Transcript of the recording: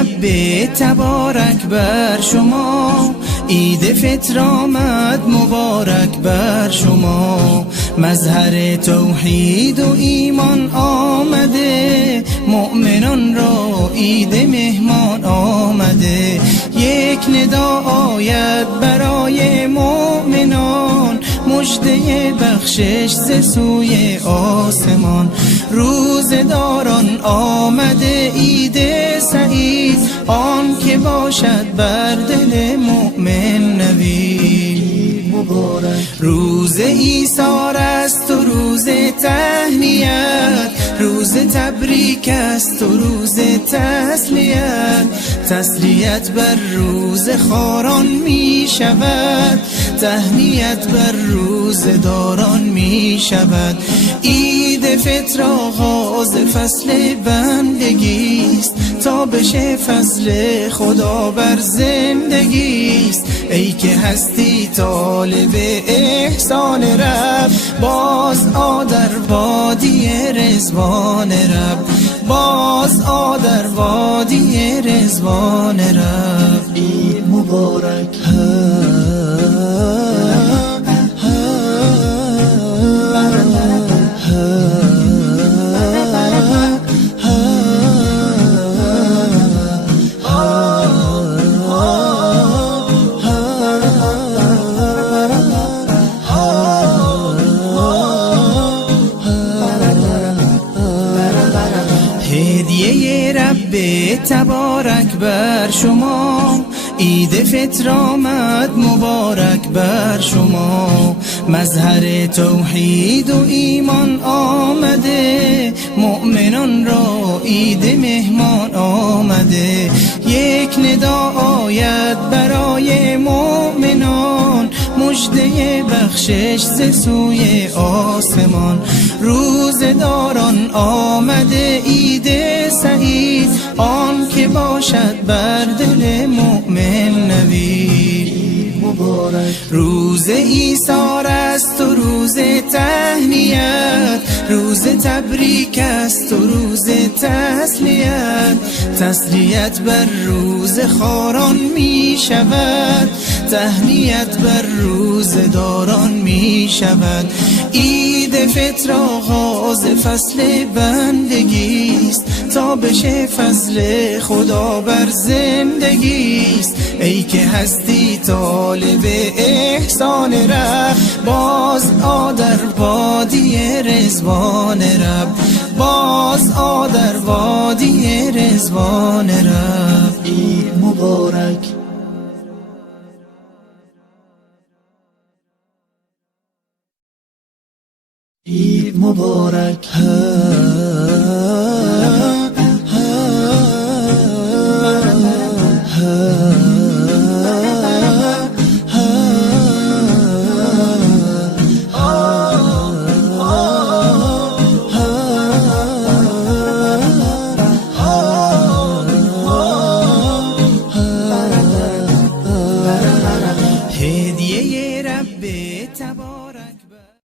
رب تبارک بر شما، عید فطر آمد مبارک بر شما. مظهر توحید و ایمان آمده، مؤمنان را عید مهمان آمده. یک ندا آید برای مؤمنان، مژده بخشش ز سوی آسمان. روزداران آمده عید سعید، آن که باشد بر دل مؤمن نوید. روز ایثار است و روز تهنیت، روز تبریک است و روز تسلیت. تسلیت بر روز خاران می شود، تهنیت بر روز داران می شود. عید فطر آغاز فصل بندگیست، تا بشه فضل خدا بر زندگیست. ای که هستی طالب احسان رب، باز آ در وادی رضوان رب، باز آ در وادی رضوان رب. عید مبارک. هدیه رب تبارک بر شما، عید فطر آمد مبارک بر شما. مظهر توحید و ایمان آمده، مؤمنان را عید مهمان آمده. یک ندا آید برای مؤمنان، مژده بخشش ز سوی آسمان. روزداران آمده عید سعید، آن که باشد بر دل مؤمن نوید. روز ایثار است و روز تهنیت، روز تبریک است و روز تسلیت. تسلیت بر روز خاران می شود، تهنیت بر روز داران می شود. عید فطر آغاز فصل بندگیست، تا بشه فضل خدا بر زندگیست. ای که هستی طالب احسان رب، باز آ در وادی رضوان رب، باز آ در وادی رضوان رب. عید مبارک. عید مبارک.